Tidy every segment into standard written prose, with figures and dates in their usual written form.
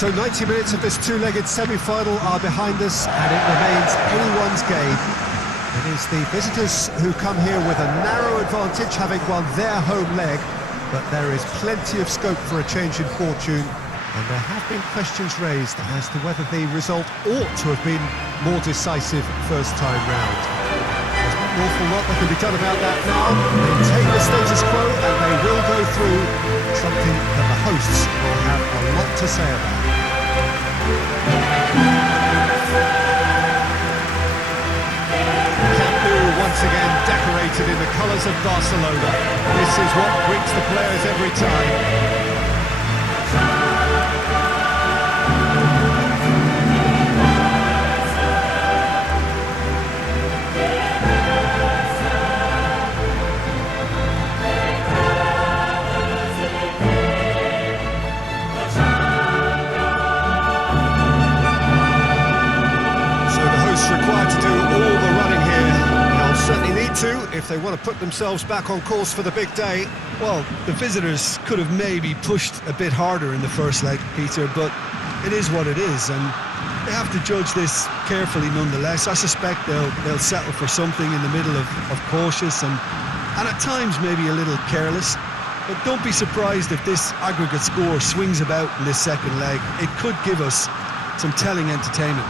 So 90 minutes of this two-legged semi-final are behind us, and it remains anyone's game. It is the visitors who come here with a narrow advantage, having won their home leg, but there is plenty of scope for a change in fortune, and there have been questions raised as to whether the result ought to have been more decisive first time round. There's not an awful lot that can be done about that now. Maintain the status quo, and they will go through, something that the hosts will have a lot to say about. Once again decorated in the colours of Barcelona. This is what greets the players every time. So the hosts required to do all the running here. Certainly need to if they want to put themselves back on course for the big day. Well, the visitors could have maybe pushed a bit harder in the first leg, Peter, but it is what it is, and they have to judge this carefully nonetheless. I suspect they'll settle for something in the middle of cautious and at times maybe a little careless. But don't be surprised if this aggregate score swings about in this second leg. It could give us some telling entertainment.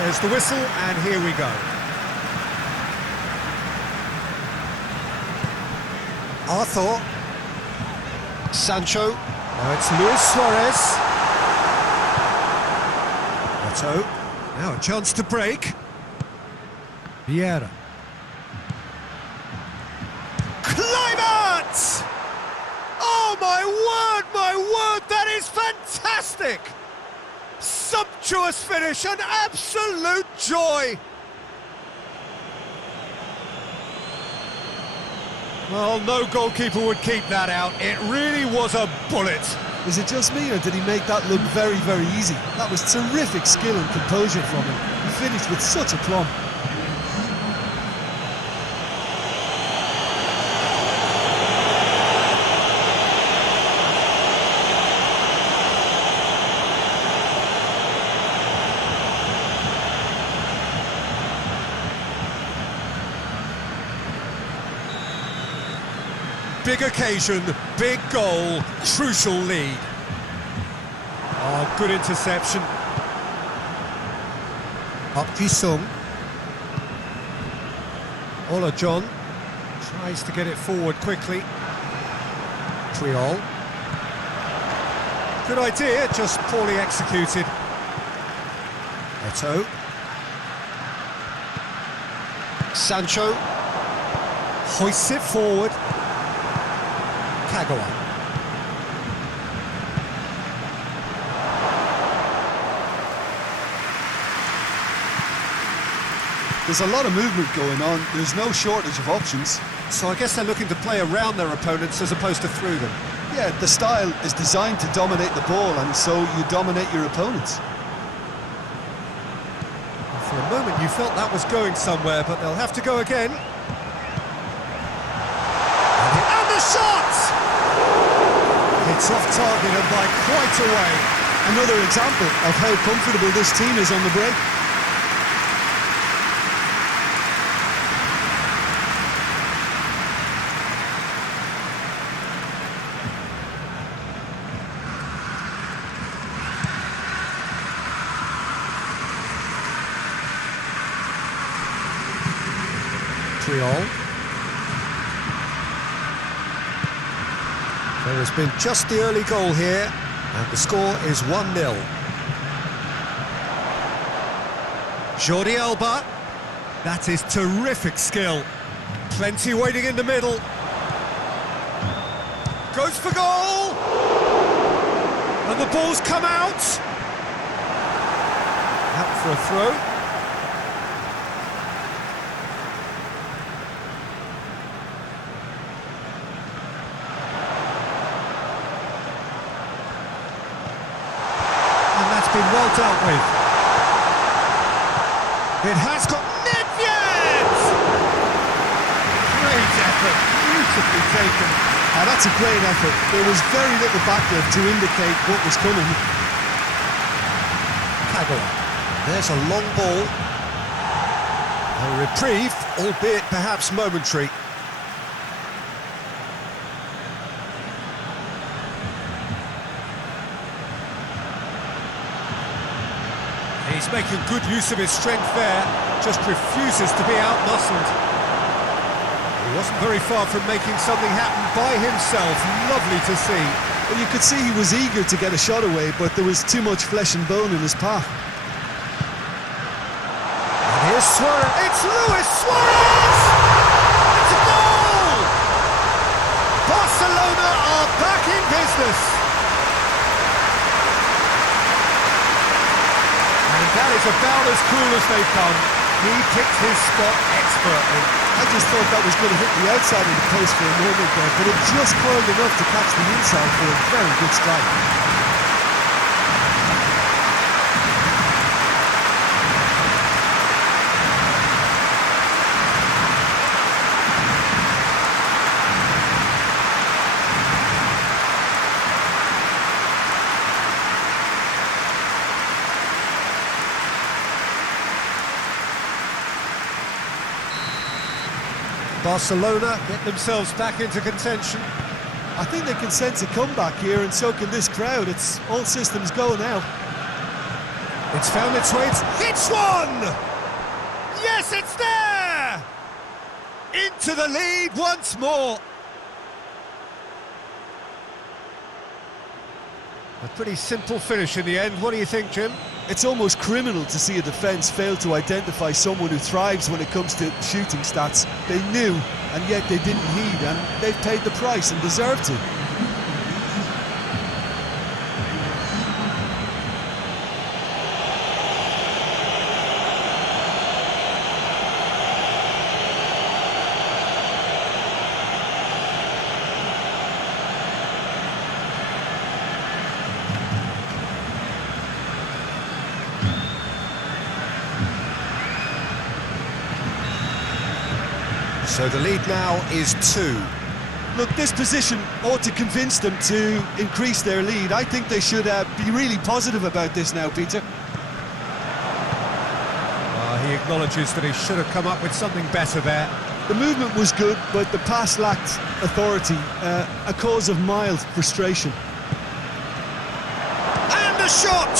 There's the whistle, and here we go. Arthur. Sancho. Now it's Luis Suarez. Otto. Now a chance to break. Vieira. Climax! Oh my word, that is fantastic! Sumptuous finish, an absolute joy! Well, no goalkeeper would keep that out. It really was a bullet. Is it just me, or did he make that look very, very easy? That was terrific skill and composure from him. He finished with such aplomb. Big occasion, big goal, crucial lead. Oh, good interception. Up Jisung. Ola John tries to get it forward quickly. Triol. Good idea, just poorly executed. Eto. Sancho hoists it forward. Kagawa. There's a lot of movement going on. There's no shortage of options. So I guess they're looking to play around their opponents as opposed to through them. Yeah, the style is designed to dominate the ball, and so you dominate your opponents. For a moment you felt that was going somewhere, but they'll have to go again. And the shot! It's off target and by quite a way. Another example of how comfortable this team is on the break. Triol. There has been just the early goal here, and the score is 1-0. Jordi Alba. That is terrific skill. Plenty waiting in the middle. Goes for goal! And the ball's come out. Out for a throw. Been well dealt with. It has got Nedved! Great effort, beautifully taken. That's a great effort. There was very little back there to indicate what was coming. Kagawa. There's a long ball. A reprieve, albeit perhaps momentary. He's making good use of his strength there, just refuses to be outmuscled. He wasn't very far from making something happen by himself. Lovely to see. Well, you could see he was eager to get a shot away, but there was too much flesh and bone in his path. And here's Suarez. It's Luis Suarez! It's a goal! Barcelona are back in business. And that is about as cool as they come. He picked his spot expertly. I just thought that was going to hit the outside of the post for a moment there, but it just curled enough to catch the inside for a very good strike. Barcelona get themselves back into contention. I think they can sense a comeback here, and so can this crowd. It's all systems go now. It's found its way. It's one! Yes, it's there! Into the lead once more. A pretty simple finish in the end. What do you think, Jim? It's almost criminal to see a defence fail to identify someone who thrives when it comes to shooting stats. They knew, and yet they didn't heed, and they've paid the price and deserved to. So the lead now is 2. Look, this position ought to convince them to increase their lead. I think they should be really positive about this now, Peter. He acknowledges that he should have come up with something better there. The movement was good, but the pass lacked authority, a cause of mild frustration. And the shot!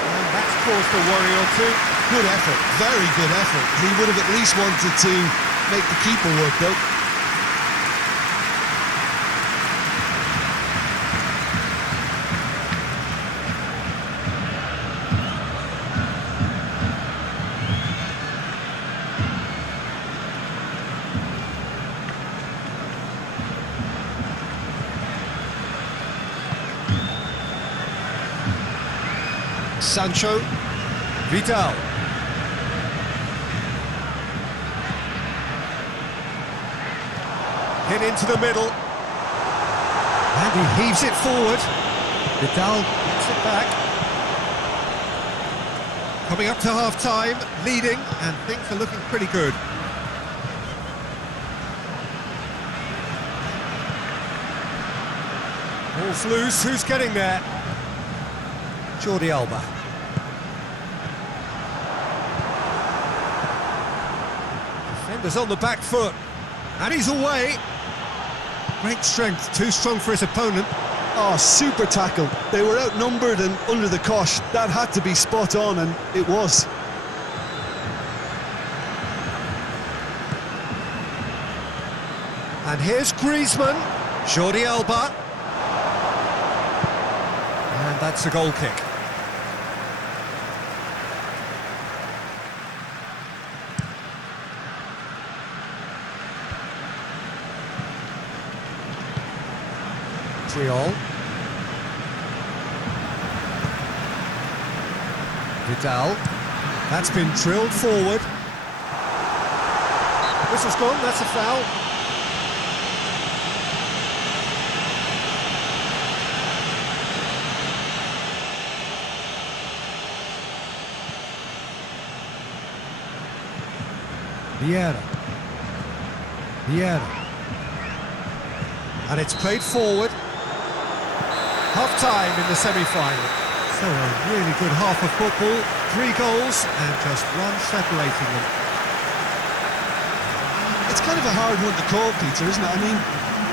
And that's caused a worry or two. Good effort, very good effort. He would have at least wanted to make the keeper work, though. Sancho, Vidal. Hit into the middle. And he heaves it forward. Vidal gets it back. Coming up to half-time, leading, and things are looking pretty good. Ball's loose, who's getting there? Jordi Alba. Defender's on the back foot. And he's away. Great strength, too strong for his opponent. Oh, super tackle. They were outnumbered and under the cosh. That had to be spot on, and it was. And here's Griezmann. Jordi Alba. And that's a goal kick. Triol. Vidal. That's been drilled forward. Whistle's gone, that's a foul. Vieira. And it's played forward. Half-time in the semi-final. So a really good half of football. 3 goals and just one separating them. It's kind of a hard one to call, Peter, isn't it? I mean,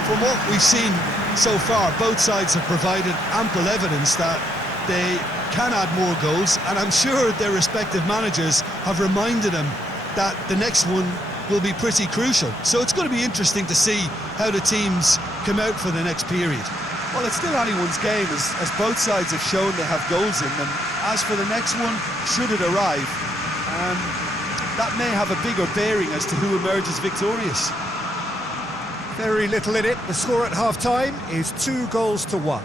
from what we've seen so far, both sides have provided ample evidence that they can add more goals, and I'm sure their respective managers have reminded them that the next one will be pretty crucial. So it's going to be interesting to see how the teams come out for the next period. Well, it's still anyone's game, as both sides have shown they have goals in them. As for the next one, should it arrive, that may have a bigger bearing as to who emerges victorious. Very little in it. The score at half-time is 2-1.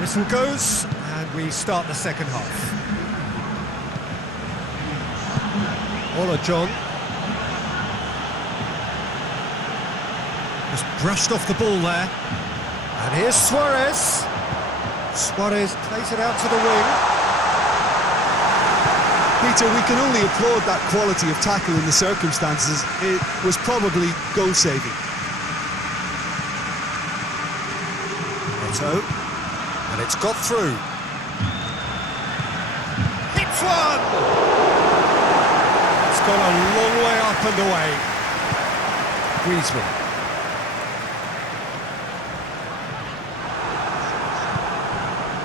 Whistle goes, and we start the second half. Ola John. Just brushed off the ball there. And here's Suarez. Suarez plays it out to the wing. Peter, we can only applaud that quality of tackle in the circumstances. It was probably goal-saving. Neto. And it's got through. Hits one! It's gone a long way up and away. Griezmann.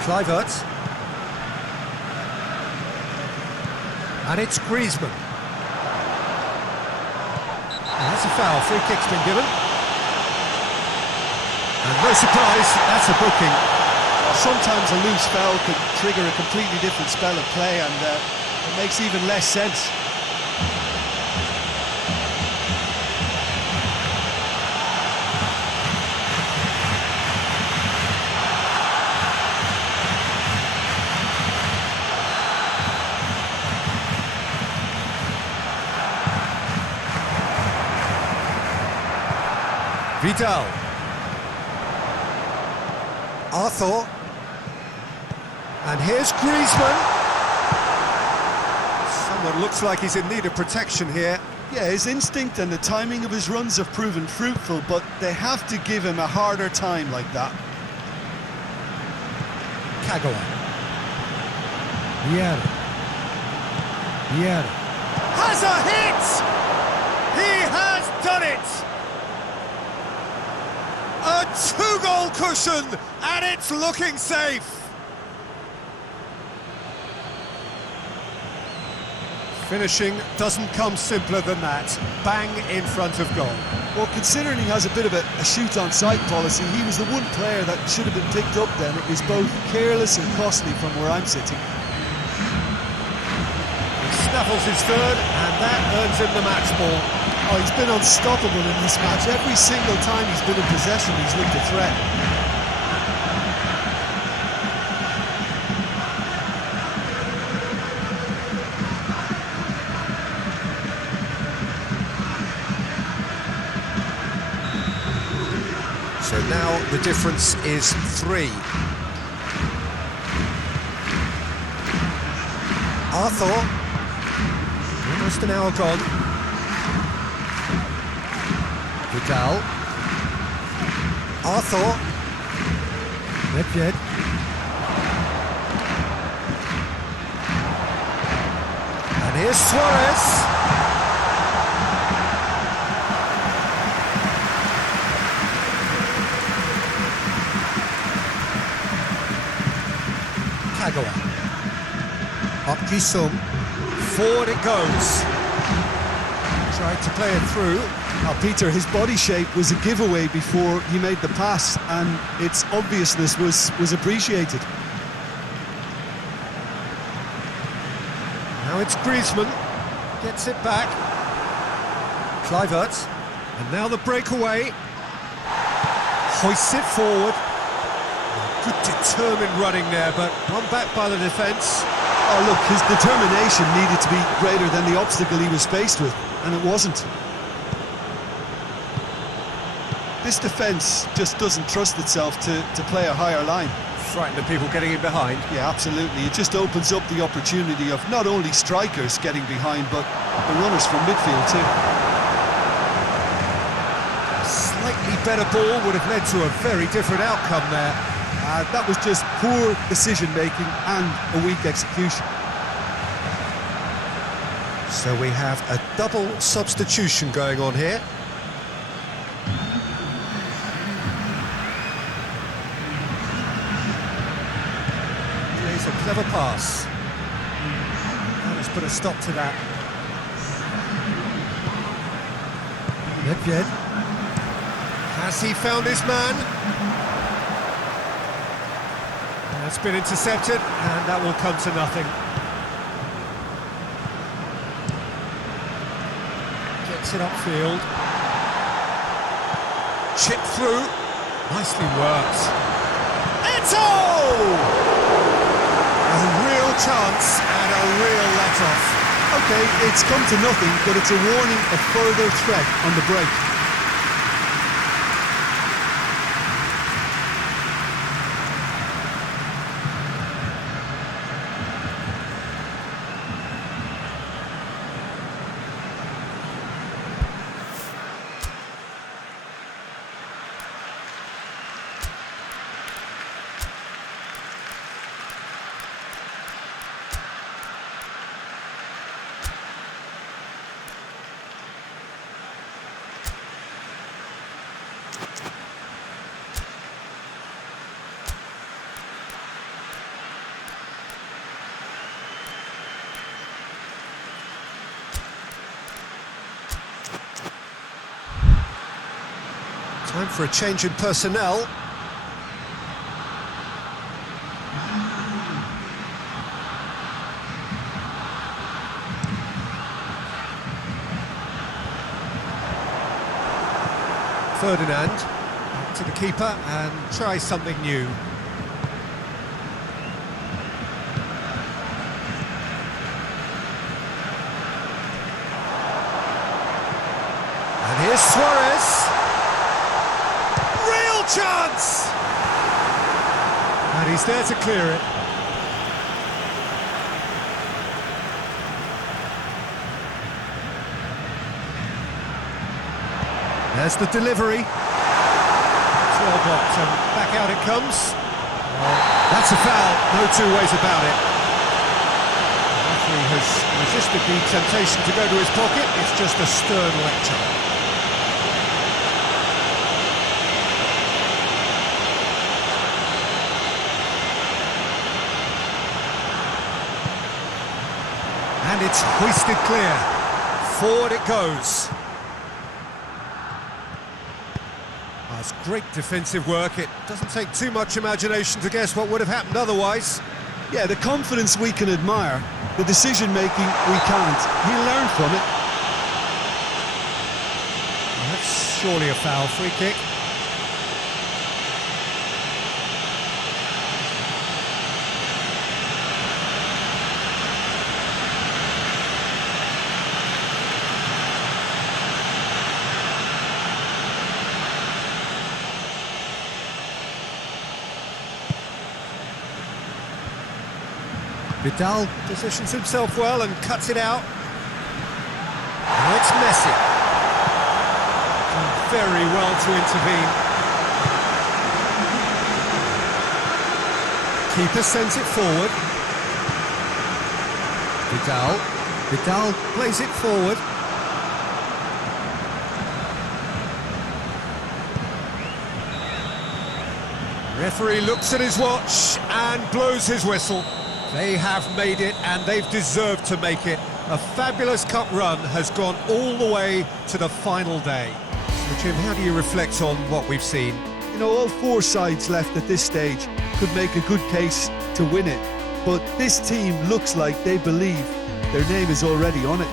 Kluivert. And it's Griezmann. And that's a foul. Free kick's been given. And no surprise, that's a booking. Sometimes a loose foul could trigger a completely different spell of play, and it makes even less sense. Vidal. Arthur. And here's Griezmann. Someone looks like he's in need of protection here. Yeah, his instinct and the timing of his runs have proven fruitful, but they have to give him a harder time like that. Kagawa. Vieira. Has a hit! He has done it! A 2-goal cushion, and it's looking safe. Finishing doesn't come simpler than that. Bang in front of goal. Well, considering he has a bit of a shoot-on-sight policy, he was the one player that should have been picked up then. It was both careless and costly from where I'm sitting. He snaffles his third, and that earns him the match ball. Oh, he's been unstoppable in this match. Every single time he's been in possession, he's looked a threat. So now the difference is 3. Arthur. Almost an hour gone. Vidal. Arthur. Nedved. And here's Suarez. Kagawa. Up Jisung. Forward it goes. Tried to play it through. Now, Peter, his body shape was a giveaway before he made the pass, and its obviousness was appreciated. Now it's Griezmann. Gets it back. Kluivert. And now the breakaway. Hoists it forward. Good determined running there, but one back by the defence. Oh, look, his determination needed to be greater than the obstacle he was faced with, and it wasn't. This defence just doesn't trust itself to play a higher line. Frightened of people getting in behind. Yeah, absolutely. It just opens up the opportunity of not only strikers getting behind, but the runners from midfield too. A slightly better ball would have led to a very different outcome there. That was just poor decision-making and a weak execution. So we have a double substitution going on here. Plays a clever pass. And let's put a stop to that. Nedved. Has he found his man? That's been intercepted, and that will come to nothing. Gets it upfield. Chip through. Nicely worked. Eto'o! A real chance and a real let-off. Okay, it's come to nothing, but it's a warning of further threat on the break. Time for a change in personnel. Ferdinand back to the keeper and try something new. And here's Suarez. Real chance! And he's there to clear it. There's the delivery. It's well blocked, and back out it comes. That's a foul, no two ways about it. The referee has resisted the temptation to go to his pocket. It's just a stern lecture. And it's hoisted clear. Forward it goes. That's great defensive work. It doesn't take too much imagination to guess what would have happened otherwise. Yeah, the confidence we can admire, the decision-making we can't. He learned from it. That's surely a foul. Free kick. Vidal positions himself well and cuts it out. Now it's Messi. Done very well to intervene. Keeper sends it forward. Vidal plays it forward. Referee looks at his watch and blows his whistle. They have made it, and they've deserved to make it. A fabulous cup run has gone all the way to the final day. So, Jim, how do you reflect on what we've seen? You know, all four sides left at this stage could make a good case to win it. But this team looks like they believe their name is already on it.